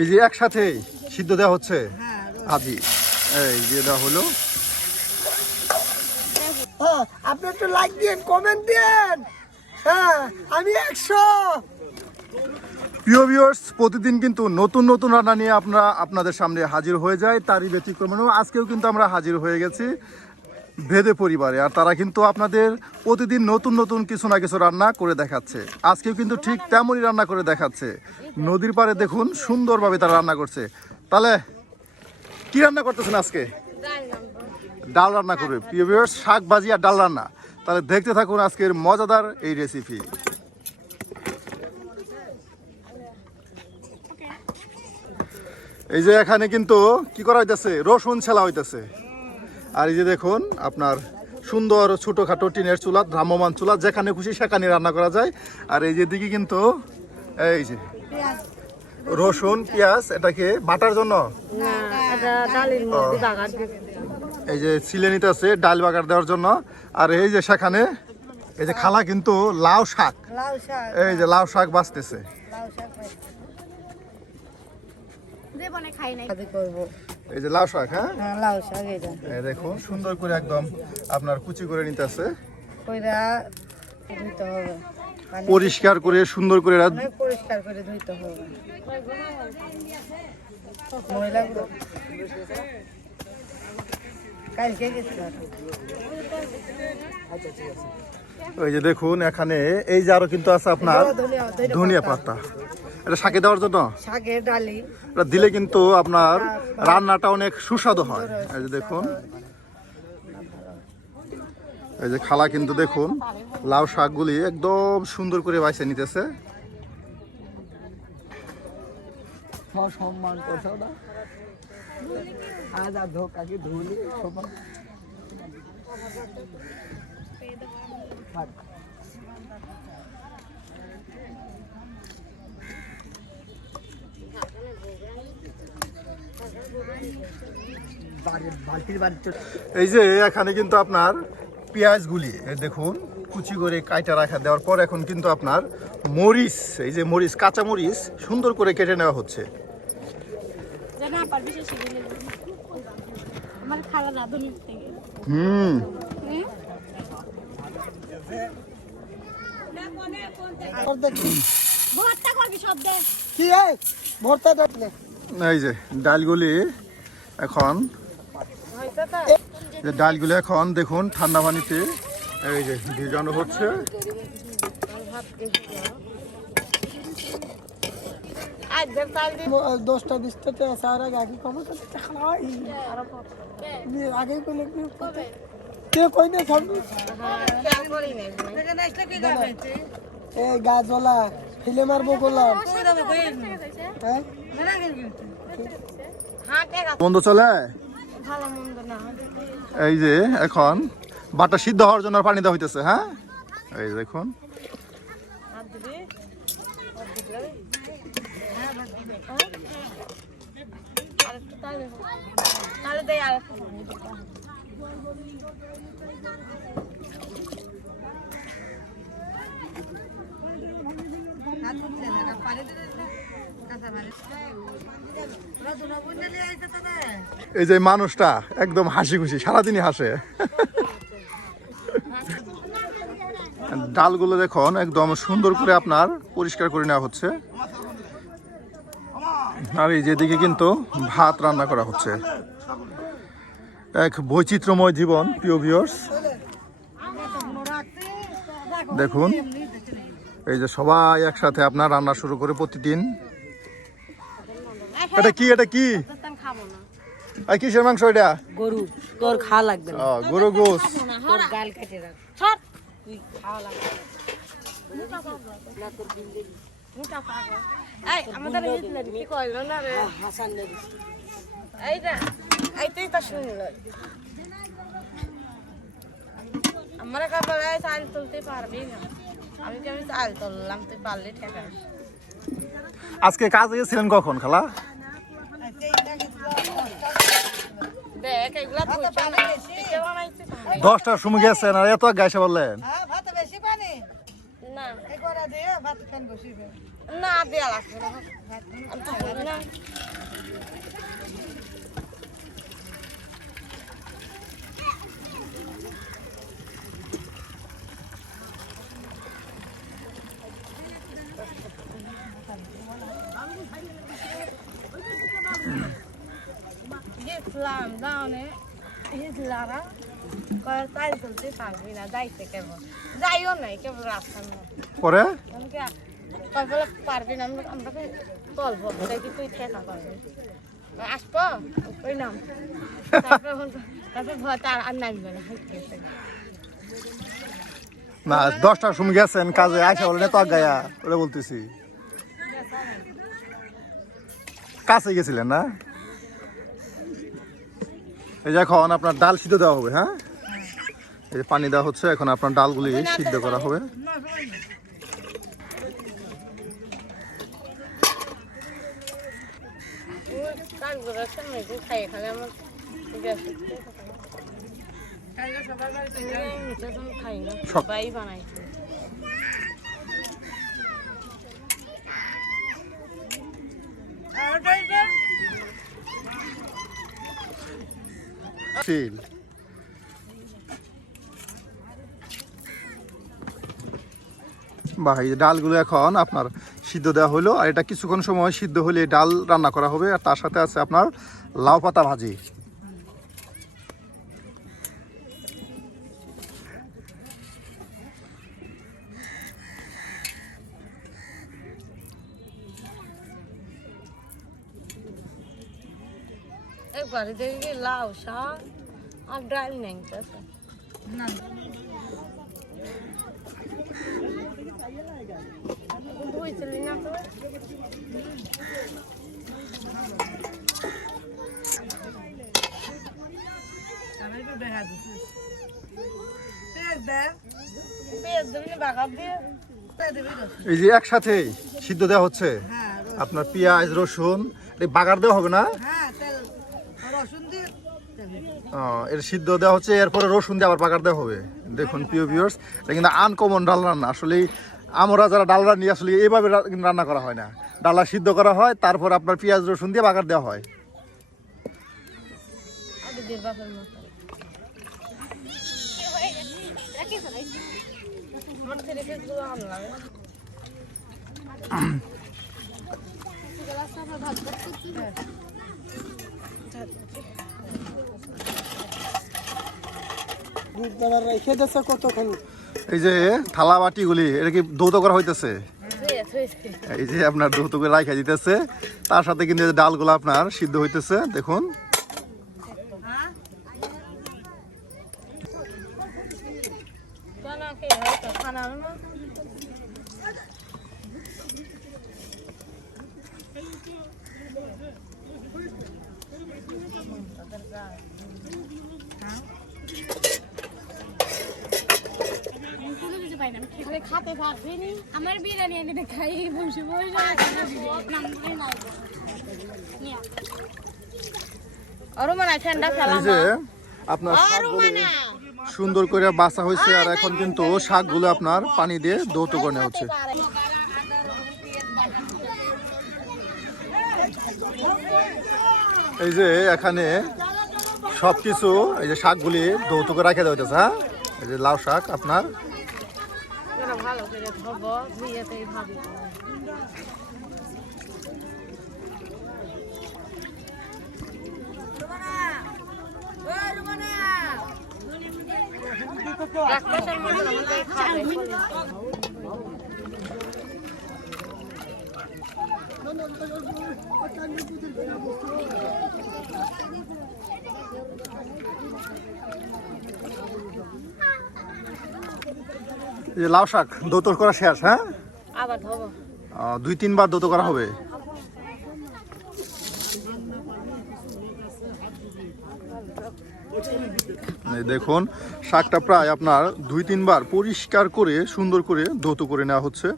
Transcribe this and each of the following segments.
এই যে একসাথে সিদ্ধ দেওয়া হচ্ছে আদি, এই দিয়ে দেওয়া হলো। আপনি একটু লাইক দিন, কমেন্ট দিন। হ্যাঁ, আমি 100। প্রিয় ভিউয়ার্স, প্রতিদিন কিন্তু নতুন নতুন রান্না নিয়ে আপনাদের সামনে হাজির হয়ে যায়। তারই ব্যতিক্রম আজকেও কিন্তু আমরা হাজির হয়ে গেছি ভেদে পরিবারে। আর তারা কিন্তু আপনাদের প্রতিদিন নতুন নতুন কিছু না কিছু রান্না করে দেখাচ্ছে। আজকেও কিন্তু ঠিক তেমনই রান্না করে দেখাচ্ছে। নদীর পাড়ে দেখুন সুন্দরভাবে তারা রান্না করছে। তাহলে কি রান্না করতেছেন আজকে? ডাল রান্না করবে প্রিয় ভিউয়ার্স, শাক ভাজি আর ডাল রান্না। তাহলে দেখতে থাকুন আজকের মজাদার এই রেসিপি। এই যে এখানে কিন্তু কি করা হইতেছে, রসুন ছেলা হইতেছে। আর এই যে দেখুন আপনার সুন্দর ছোটখাটো টিনের চুলা, ভ্রাম্যমান চুলা, যেখানে খুশি সেখানে রান্না করা যায়। আর এই যে দিকে কিন্তু এই যে রসুন পেঁয়াজ, এটাকে বাটার জন্য এই যে ছিলে নিতে আছে ডাল বাগার দেওয়ার জন্য। আর এই যে সেখানে এই যে খালা কিন্তু লাউ শাক, এই যে লাউ শাক বাছতেছে। এই যে লাউ শাক, হ্যাঁ লাউ শাক, এই দেখুন সুন্দর করে একদম আপনার কুচি করে নিতে আছে, পরিষ্কার করে সুন্দর করে পরিষ্কার করে ধুইতে হবে। মহিলাগুলো কালকে গেছিল। ওই যে দেখুন এখানে এই যে আরো কিন্তু আছে আপনার ধনিয়া পাতা, এটা শাকে দেওয়ার জন্য। শাকে ডালি এটা দিলে কিন্তু আপনার রান্নাটা অনেক সুস্বাদু হয়। এই যে দেখুন এই যে খালা কিন্তু দেখুন লাউ শাকগুলি একদম সুন্দর করে বাইছে নিতেছে। সম্মান করছো না, আজ আর ধোকাকে ধুলি সমান। এই যে এখানে কিন্তু আপনার পেঁয়াজগুলি দেখুন কুচি করে কাইটা রাখা দেওয়ার পর এখন কিন্তু আপনার মরিচ, এই যে মরিচ, কাঁচা মরিচ সুন্দর করে কেটে নেওয়া হচ্ছে। এই যে ডালগুলি এখন দেখুন ঠান্ডা পানিতে এই যে ভিজানো হচ্ছে। দশটা 20টা সারা আগে কমে আগে কই না গাছওয়ালা ফেলে মারবো করলাম। বন্ধ চলে এই যে এখন বাটা সিদ্ধ হওয়ার জন্য পানি দেওয়া হইতেছে। হ্যাঁ এই দেখুন এই যে মানুষটা একদম হাসি খুশি, সারাদিনই হাসে। ডালগুলো দেখুন একদম সুন্দর করে আপনার পরিষ্কার করে নেওয়া হচ্ছে। আর এই যেদিকে কিন্তু ভাত রান্না করা হচ্ছে। এক বৈচিত্র্যময় জীবন প্রিয় ভিউয়ার্স, দেখুন এই যে সবাই একসাথে আপনার রান্না শুরু করে প্রতিদিন। এটা কি, এটা কি আর কিসের মাংস? এটা গরু, তোর খাওয়া লাগবে না। গরু গোস, তোর গাল কেটে রাখ, তুই খাওয়া লাগবে না। তোর বিন্দু এই আমাদের কি কইল না রে হাসান রে, এইটা এইটাই তো শুনল। আমরা কাপড় চাল তুলতে পারবি না, আমি চাল তুললাম, তুই পারলি ঠিক আছে। আজকে কাজে গেছিলেন কখন খালা? দেখ এগুলা 10টার সময় গেছেন আর এত গাইসে বললেন। না না দেয়া লাগবে না। না গেছিলাম দাওনে হিজলারা কয় তাই চলতে পারবি না যাইতে কেবল যাইও নাই কেবল রাস্তা না পরে কবল পারবি না আমরা বলবো দেখি তুই ঠেকা পারবি আসবো ওই নাম তারপর ভয় আর নামবে না না 10টার সময় গেছেন কাজে আসা বলে তো গায়া ওটা বলতেছি কাছে গেছিলেন না এই যে এখন আপনার ডাল সিদ্ধ দেওয়া হবে হ্যাঁ এই যে পানি দেওয়া হচ্ছে এখন আপনার ডালগুলি সিদ্ধ করা হবে খাই খালে আমার খাই না সবাই বানাইছে বাহ এই ডালগুলো এখন আপনার সিদ্ধ দেওয়া হলো আর এটা কিছুক্ষণ সময় সিদ্ধ হলে ডাল রান্না করা হবে আর তার সাথে আছে আপনার লাউ পাতা ভাজি একবারে দেখি লাউ শাক আর ডাল নেই না বুঝলি না তো এই যে একসাথে সিদ্ধ দেওয়া হচ্ছে আপনার পেঁয়াজ রসুন বাগার দেওয়া হবে না এর সিদ্ধ দেওয়া হচ্ছে এরপরে রসুন দিয়ে আবার বাগার দেওয়া হবে দেখুন প্রিয় ভিউয়ার্স এটা কিন্তু আনকমন ডাল রান্না আসলে আমরা যারা ডাল রান্নি আসলে এইভাবে রান্না করা হয় না ডালা সিদ্ধ করা হয় তারপর আপনার পেঁয়াজ রসুন দিয়ে বাগার দেওয়া হয় এই যে থালা বাটিগুলি এটা কি দৌত করা হইতেছে এই যে আপনার দৌত করে রাখা দিতেছে তার সাথে কিন্তু ডালগুলো আপনার সিদ্ধ হইতেছে দেখুন খাতে পারবি নি আমার বিরিয়ানি এনে খাই বসে বসে এই যে আপনার সুন্দর করে বাছা হয়েছে আর এখন কিন্তু শাকগুলো আপনার পানি দিয়ে দৌত করে নেওয়া হচ্ছে এই যে এখানে সবকিছু এই যে শাকগুলি দৌত করে রাখা দেওয়া হচ্ছে হ্যাঁ এই যে লাউ শাক আপনার ভালো করে ধরবো ধুইয়েতেই ভাবি লাউ শাক দৌত করা শেষ হ্যাঁ আবার ধরবো 2-3 বার দৌত করা হবে দেখুন শাকটা প্রায় আপনার 2-3 বার পরিষ্কার করে সুন্দর করে ধৌত করে নেওয়া হচ্ছে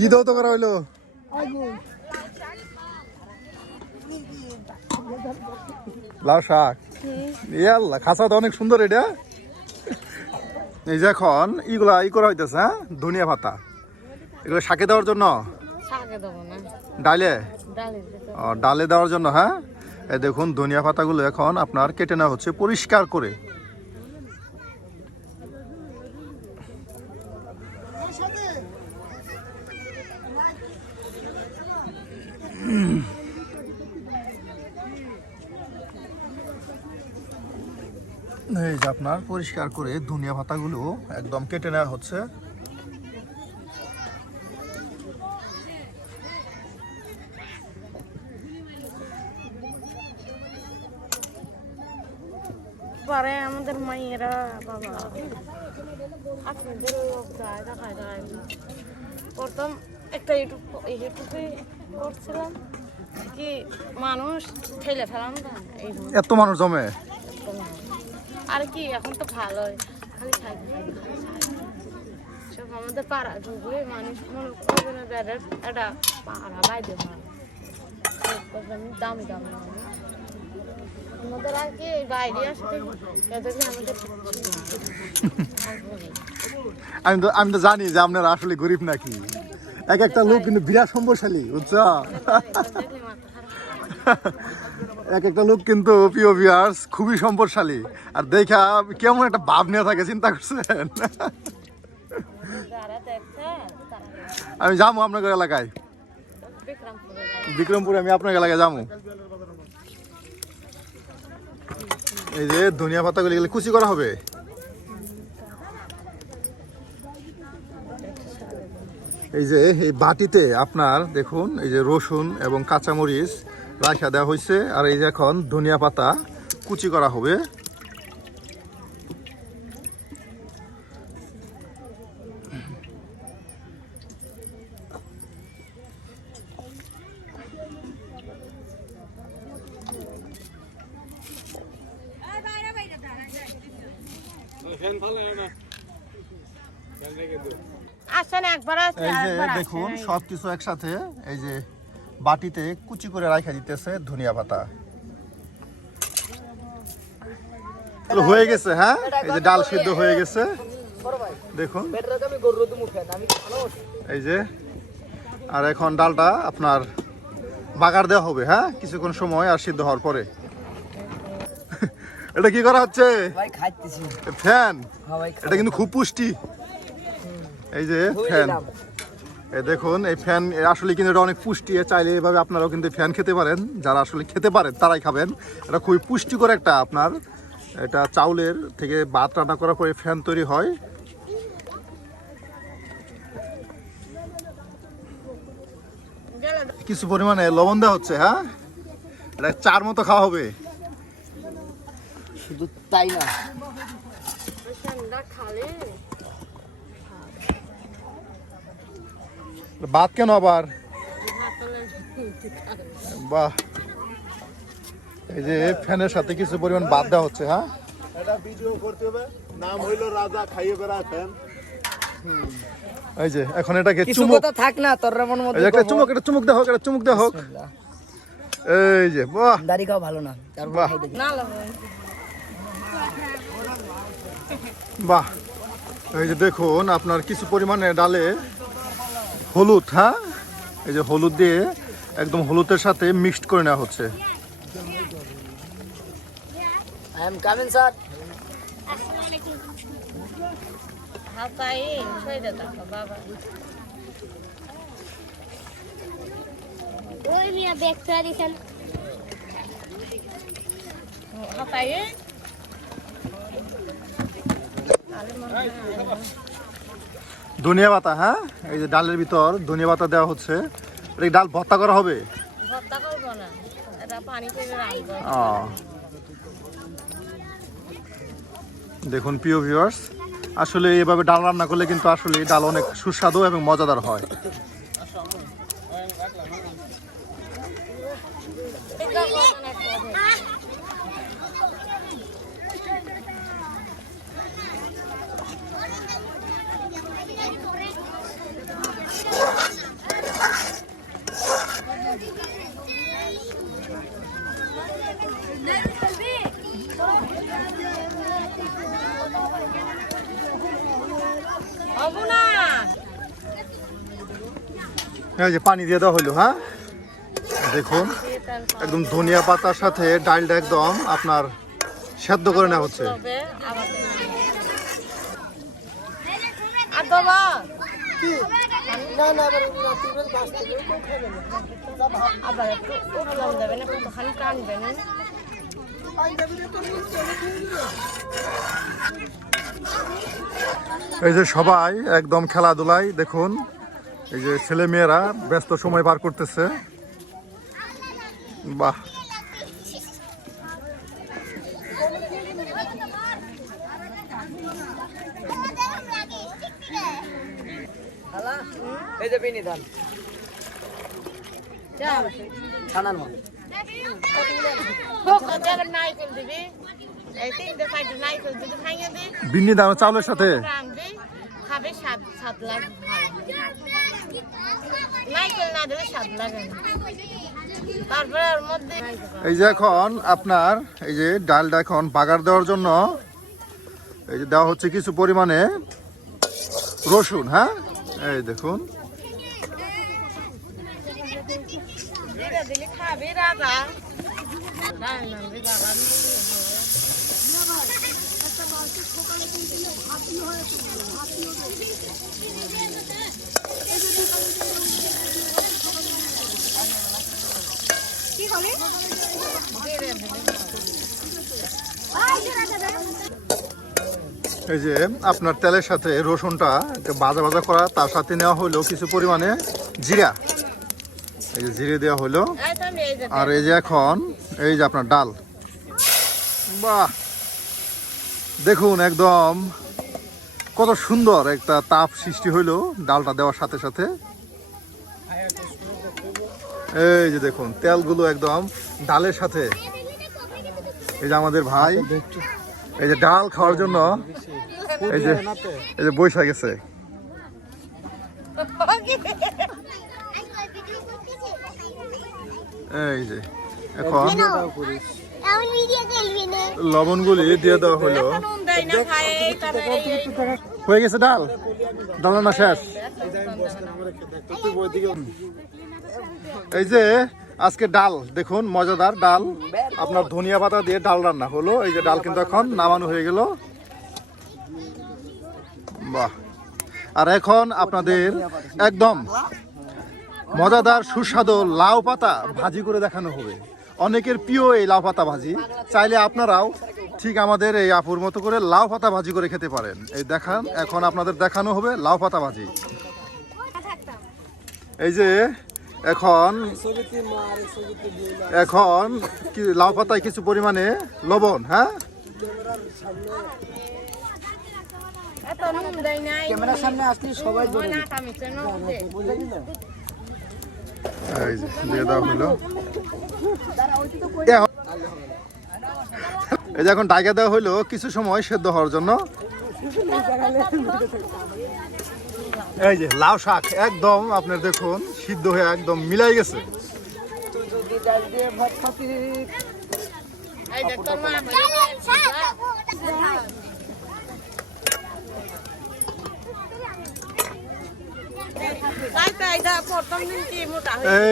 কি দৌত করা হইলো? লাউ শাক। ইয়াল্লা, খাঁচা তো অনেক সুন্দর এটা। এই যে এখন ইগুলা করা হইতেছে, হ্যাঁ, ধনিয়া পাতা এগুলো শাকে দেওয়ার জন্য, শাকে দেবো না, ডালে ডালের ভিতর। ডালে দেওয়ার জন্য। হ্যাঁ, এই দেখুন ধনিয়া পাতাগুলো এখন আপনার কেটে নেওয়া হচ্ছে পরিষ্কার করে। এই যে আপনার পরিষ্কার করে ধনিয়া পাতাগুলো একদম কেটে নেওয়া হচ্ছে। পরে আমাদের মায়েরা বাবা আপনাদের লোক যায় দেখায় যায় না। প্রথম একটা ইউটিউবে করছিলাম কি মানুষ ঠেলে ফেলাম না, এই এত মানুষ জমে। আর কি এখন তো ভালোই, খালি খাই সব আমাদের পাড়া ঢুকলে মানুষ মনে করবে একটা পাড়া বাইরে হয় দামি দামি আমাদের আর কি বাইরে আসতে এদেরকে আমাদের আমি তো জানি যে আপনারা আসলে গরিব নাকি। এক একটা লোক কিন্তু বিরাট সম্পদশালী, বুঝছো? এক একটা লোক কিন্তু প্রিয় ভিউয়ার্স খুবই সম্পদশালী, আর দেখা কেমন একটা ভাব নিয়ে থাকে, চিন্তা করছেন? যারা দেখছে আমি যাবো আপনাদের এলাকায়, বিক্রমপুরে আমি আপনার এলাকায় যাবো। এই যে ধনিয়া পাতাগুলি গেলে কুচি করা হবে। এই যে এই বাটিতে আপনার দেখুন এই যে রসুন এবং কাঁচামরিচ রাখা দেওয়া হয়েছে, আর এই যে এখন ধনিয়া পাতা কুচি করা হবে। আসেন একবার এই যে দেখুন সবকিছু একসাথে এই যে বাটিতে কুচি করে রাখা দিতেছে ধনিয়া পাতা। হয়ে গেছে, হ্যাঁ, এই যে ডাল সিদ্ধ হয়ে গেছে দেখুন, এই যে। আর এখন ডালটা আপনার বাগার দেওয়া হবে, হ্যাঁ, কিছুক্ষণ সময় আর সিদ্ধ হওয়ার পরে। এটা কি করা হচ্ছে? ফ্যান। এটা কিন্তু খুব পুষ্টি। এই যে ফ্যান, এই দেখুন এই ফ্যান আসলে কিন্তু এটা অনেক পুষ্টি। চাইলে এভাবে আপনারাও কিন্তু ফ্যান খেতে পারেন, যারা আসলে খেতে পারেন তারাই খাবেন। এটা খুবই পুষ্টিকর একটা আপনার, এটা চাউলের থেকে ভাত রান্না করার পরে ফ্যান তৈরি হয়। কিছু পরিমাণে লবণ দেওয়া হচ্ছে, হ্যাঁ, এটা চার মতো খাওয়া হবে। শুধু তাই না, খালে ভাত কেন আবার? বাহ, এই যে ফ্যানের সাথে কিছু পরিমাণ ভাত দেওয়া হচ্ছে, হ্যাঁ। এটা ভিডিও করতে হবে, নাম হইলো রাজা খাইয়ে বেড়া ফ্যান। এই যে এখন এটাকে কিছু চুমুক, কথা থাক না তোর মন এই মধ্যে যে একটা চুমুক, এটা চুমুক দেওয়া হোক, এটা চুমুক দেওয়া হোক। এই যে বাহ, দাড়ি খাও ভালো না, তারপর বাহ। খাই দেখি। না লাগে বাহ, এই যে দেখুন আপনার কিছু পরিমাণে ডালে হলুদ, হ্যাঁ, এই যে হলুদ দিয়ে একদম হলুদের সাথে মিক্সড করে নেওয়া হচ্ছে। I am coming sir. হাতাই ছয়টা টাকা বাবা ওই মিয়া ব্যাগ তো দিছেন হাতাই ধনিয়া পাতা, হ্যাঁ, এই যে ডালের ভিতর ধনিয়া পাতা দেওয়া হচ্ছে। এটা কি ডাল ভর্তা করা হবে? ভর্তা করবো না, এটা পানি থেকে রাখবো। দেখুন প্রিয় ভিউয়ার্স, আসলে এভাবে ডাল রান্না করলে কিন্তু আসলে ডাল অনেক সুস্বাদু এবং মজাদার হয়। হবো না। এই যে পানি দিয়ে দেওয়া হলো, হ্যাঁ দেখুন একদম ধনিয়া পাতার সাথে ডালটা একদম আপনার সেদ্ধ করে নেওয়া হচ্ছে। আর দেবা আবার একটু উঠলাম দেবে না, কতখানি টানবে না। এই যে সবাই একদম খেলাধুলায়, দেখুন এই যে ছেলে মেয়েরা ব্যস্ত সময় পার করতেছে। বাহ, এই যে বিনি ধান ছানার মা নাইকেল দিবি, এই তিনটে চারটে নাইকেল দিবি, ভাঙিয়ে দিই, বিন্নি দাও চাউলের সাথে রাঁধবি, খাবে, স্বাদ স্বাদ লাগবে ভালো। নাইকেল না দিলে স্বাদ লাগে না। তারপরে ওর মধ্যে এই যে এখন আপনার এই যে ডালটা এখন বাগার দেওয়ার জন্য এই যে দেওয়া হচ্ছে কিছু পরিমাণে রসুন। হ্যাঁ এই দেখুন, জিরা দিলে খাবে রাজা। এই যে আপনার তেলের সাথে রসুনটা একটু ভাজা ভাজা করা, তার সাথে নেওয়া হলো কিছু পরিমাণে জিরা। এই যে জিরে দেওয়া হলো, আর এই যে এখন এই যে আপনার ডাল। বাহ, দেখুন একদম কত সুন্দর একটা তাপ সৃষ্টি হইলো ডালটা দেওয়ার সাথে সাথে। এই যে দেখুন তেলগুলো একদম ডালের সাথে। এই যে আমাদের ভাই এই যে ডাল খাওয়ার জন্য এই যে বৈশা গেছে। এই যে এখন লবণগুলি দিয়ে দেওয়া হলো। হয়ে গেছে ডাল, ডাল রান্না শেষ। এই যে আজকে ডাল দেখুন, মজাদার ডাল, আপনার ধনিয়া পাতা দিয়ে ডাল রান্না হলো। এই যে ডাল কিন্তু এখন নামানো হয়ে গেল। বাহ, আর এখন আপনাদের একদম মজাদার সুস্বাদু লাউ পাতা ভাজি করে দেখানো হবে। অনেকের প্রিয় এই লাউ পাতা ভাজি, চাইলে আপনারাও ঠিক আমাদের এই আপুর মতো করে লাউ পাতা ভাজি করে খেতে পারেন। এই দেখান, এখন আপনাদের দেখানো হবে লাউ পাতা ভাজি। এই যে এখন কি লাউ পাতায় কিছু পরিমাণে লবণ, হ্যাঁ ক্যামেরার সামনে আসলে সবাই এই যে দিয়ে দেওয়া হলো। এই যে এখন ডাইকা দেওয়া হলো কিছু সময় সেদ্ধ হওয়ার জন্য। এই যে লাউ শাক একদম আপনার দেখুন সিদ্ধ হয়ে একদম মিলাই গেছে।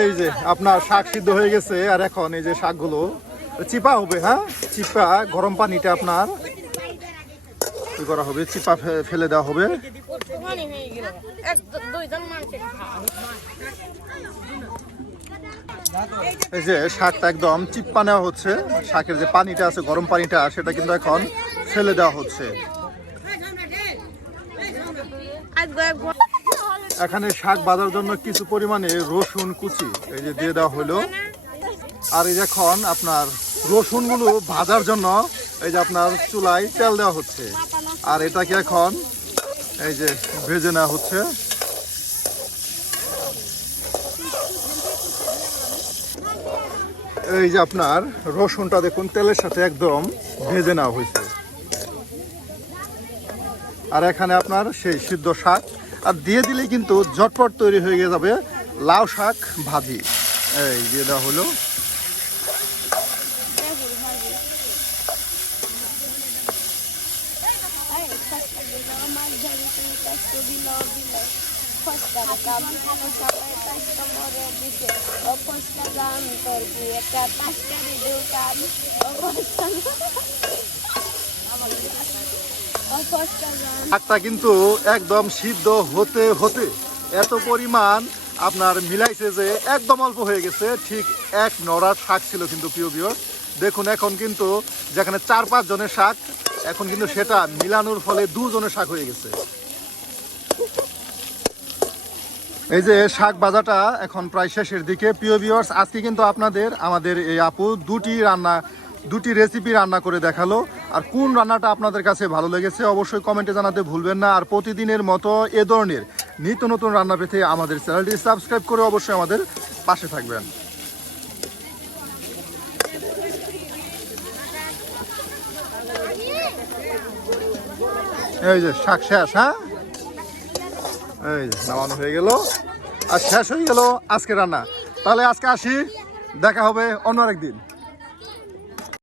এই যে আপনার শাক সিদ্ধ হয়ে গেছে, আর এখন এই যে শাকগুলো চিপা হবে। হ্যাঁ চিপা গরম পানিটা আপনার কি করা হবে, চিপা ফেলে দেওয়া হবে। এই যে শাকটা একদম চিপ্পা নেওয়া হচ্ছে, শাকের যে পানিটা আছে গরম পানিটা সেটা কিন্তু এখন ফেলে দেওয়া হচ্ছে। এখানে শাক ভাজার জন্য কিছু পরিমাণে রসুন কুচি এই যে দিয়ে দেওয়া হলো। আর এই যে এখন আপনার রসুনগুলো ভাজার জন্য এই যে আপনার চুলায় তেল দেওয়া হচ্ছে, আর এটাকে এখন এই যে ভেজে নেওয়া হচ্ছে। এই যে আপনার রসুনটা দেখুন তেলের সাথে একদম ভেজে নেওয়া হয়েছে। আর এখানে আপনার সেই সিদ্ধ শাক আর দিয়ে দিলে কিন্তু ঝটপট তৈরি হয়ে যাবে লাউ শাক ভাজি। এই দিয়ে দেওয়া হলো। শাকটা কিন্তু একদম সিদ্ধ হতে হতে এত পরিমাণ আপনার মিলাইছে যে একদম অল্প হয়ে গেছে, ঠিক এক নড়ার শাক ছিল কিন্তু প্রিয় ভিউয়ার্স। দেখুন এখন কিন্তু যেখানে 4-5 জনের শাক, এখন কিন্তু সেটা মিলানোর ফলে 2 জনের শাক হয়ে গেছে। এই যে শাক ভাজাটা এখন প্রায় শেষের দিকে প্রিয় ভিউয়ার্স। আজকে কিন্তু আপনাদের আমাদের এই আপু দুটি রেসিপি রান্না করে দেখালো। আর কোন রান্নাটা আপনাদের কাছে ভালো লেগেছে অবশ্যই কমেন্টে জানাতে ভুলবেন না। আর প্রতিদিনের মতো এ ধরনের নিত্য নতুন রান্না পেতে আমাদের চ্যানেলটি সাবস্ক্রাইব করে অবশ্যই আমাদের পাশে থাকবেন। এই যে শাক শেষ, হ্যাঁ এই যে নামানো হয়ে গেল আর শেষ হয়ে গেল আজকে রান্না। তাহলে আজকে আসি, দেখা হবে অন্য আরেকদিন।